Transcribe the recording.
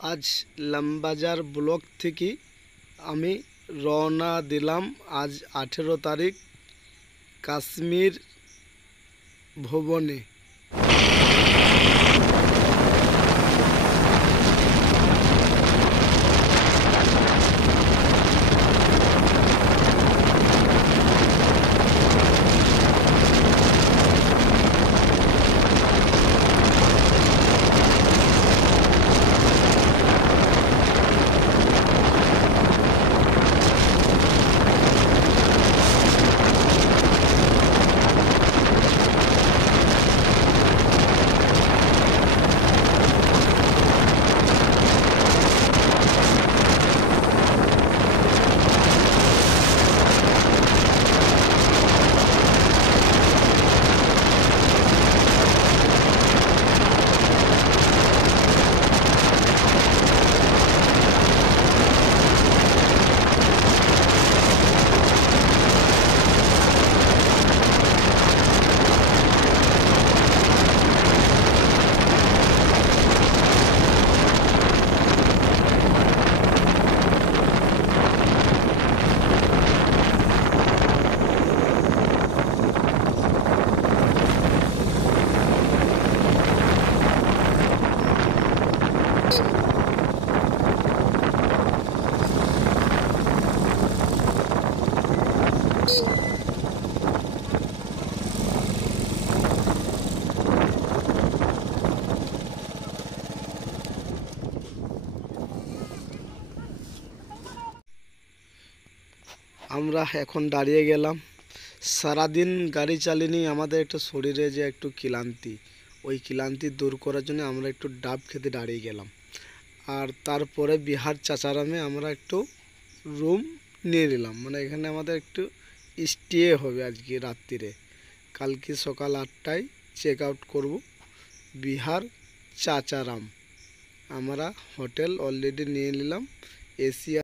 আজ লামবাজার ব্লক থেকে আমি রওনা দিলাম আজ 18 তারিখ কাশ্মীর ভ্রমণে। আমরা এখন দাঁড়িয়ে গেলাম। সারাদিন গাড়ি চালিয়ে আমাদের একটু শরীরে যে একটু ক্লান্তি, ওই ক্লান্তি দূর করার জন্য আমরা একটু ডাব খেতে দাঁড়িয়ে গেলাম। আর তারপরে বিহার চাচারামে আমরা একটু রুম নিয়ে নিলাম, মানে এখানে আমাদের একটু স্টে হবে আজকে রাত্রিরে। কালকে সকাল 8টায় চেক আউট করব বিহার চাচারাম। আমরা হোটেল অলরেডি নিয়ে নিলাম, এসি